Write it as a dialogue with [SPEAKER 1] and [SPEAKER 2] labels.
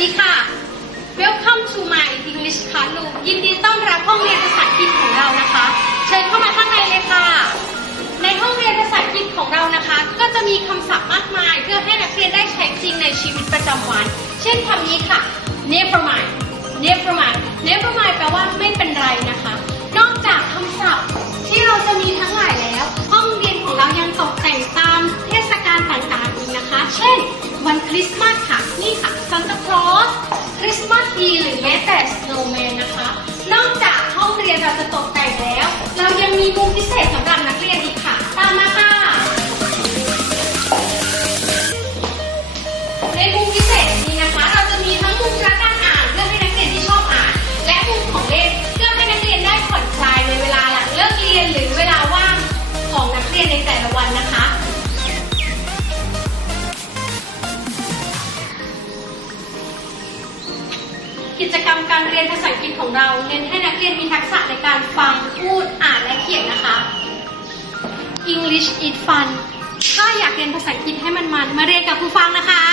[SPEAKER 1] ดีค่ะ Welcome to my English classroom ยินดีต้อนรับห้องเรียนภาษาอังกฤษของเรานะคะ เชิญเข้ามาข้างในเลยค่ะ ในห้องเรียนภาษาอังกฤษของเรานะคะ ก็จะมีคำศัพท์มากมาย เพื่อให้นักเรียนได้ใช้จริงในชีวิตประจำวัน เช่นคำนี้ค่ะ never mind never mind never mind แปลว่าไม่เป็นไรนะคะ นอกจากคำศัพท์ที่เราจะมีทั้งหลายแล้ว ห้องเรียนของเรายังตกแต่งตามเทศกาลต่างๆอีกนะคะ เช่น วันคริสต์มาสค่ะ นี่ค่ะีหรือแม้แต่สโนว์แมนนะคะ นอกจากห้องเรียนเราจะตกแต่งแล้ว เรายังมีมุมพิเศษสำหรับนักเรียนอีกค่ะ ตามมาค่ะ ในมุมพิเศษนี้นะคะ เราจะมีทั้งมุมรักการอ่านเพื่อให้นักเรียนที่ชอบอ่าน และมุมของเล่นเพื่อให้นักเรียนได้ผ่อนคลายในเวลาหลังเลิกเรียนหรือเวลาว่างของนักเรียนในแต่ละวันนะคะ กิจกรรมการเรียนภาษาอังกฤษของเราเน้นให้นักเรียนมีทักษะในการฟัง พูด อ่านและเขียนนะคะ English is fun ถ้าอยากเรียนภาษาอังกฤษให้มันมันๆมาเรียนกับครูฟังนะคะ